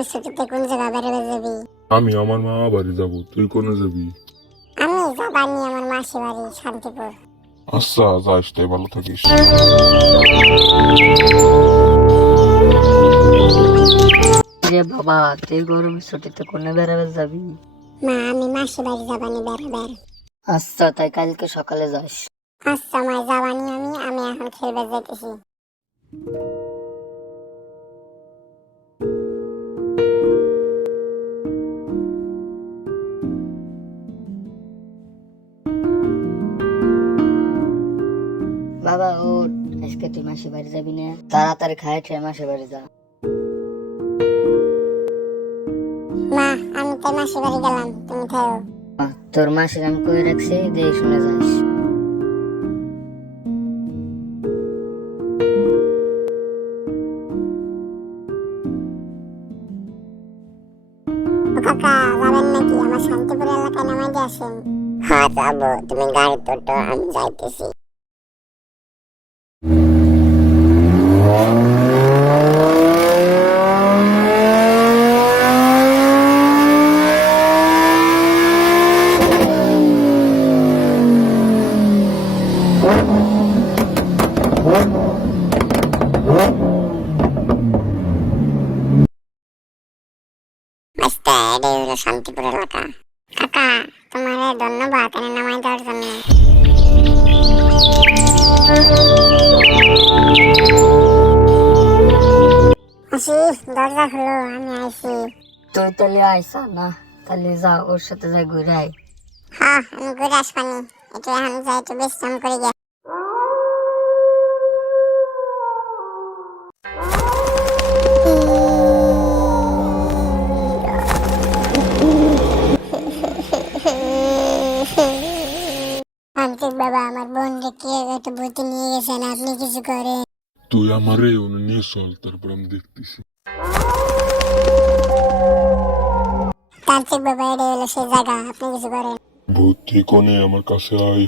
গরমের ছুটিতে কোন জায়গা বেড়াতে যাবি? আমি আমার মা বাড়ি যাব, তুই কোনে যাবি? আমি যাবানি আমার মাসি বাড়ি শান্তিপুর। আচ্ছা যাইস, তাই ভালো থাকিস। রে বাবা, তুই গরমের ছুটিতে কোনে বেড়াবে যাবি? মা আমি মাসি বাড়ি যাবানি বেড়াবার। আচ্ছা, তাই কালকে সকালে যাস। আচ্ছা মা যাবানি আমি এখন খেলবে যাইতেছি। বাবা ওঠ, আজকে তুই মাসি বাড়ি যাবি না? তাড়াতাড়ি খাই খেয়ে মাসি বাড়ি যা। মা আমি তো মাসি বাড়ি গেলাম, তুমি থাকো। তোর মাসির আমি কই রাখছি, দিয়ে শুনে যাস। ও কাকা যাবেন নাকি? আমার শান্তিপুর এলাকায় নামাই দিয়ে আসেন। হ্যাঁ যাবো, তুমি গাড়ি তোটো, আমি যাইতেছি। আস্তে, এটাই হলো শান্তিপুর এলাকা। কাকা তোমার ধন্যবাদ এনে নামাই দেওয়ার জন্য। আসি, দরজা খুলো, আমি আইছি। তুই তাহলে আইসা না, তাহলে যা ওর সাথে যাই ঘুরে আয়। হ্যাঁ আমি ঘুরে আসবানি, একটু এখন যাই, একটু বিশ্রাম করে গে। আন্টিক বাবা আমার বোন কে একটা ভূতে নিয়ে গেছেন, আপনি কিছু করেন। তুই আমারে নিয়ে চল, তারপর আমি দেখতেছি। তান্ত্রিক বাবা এটা হলো সেই জায়গা, আপনি কিছু করেন। ভূত তুই কোনে, আমার কাছে আয়।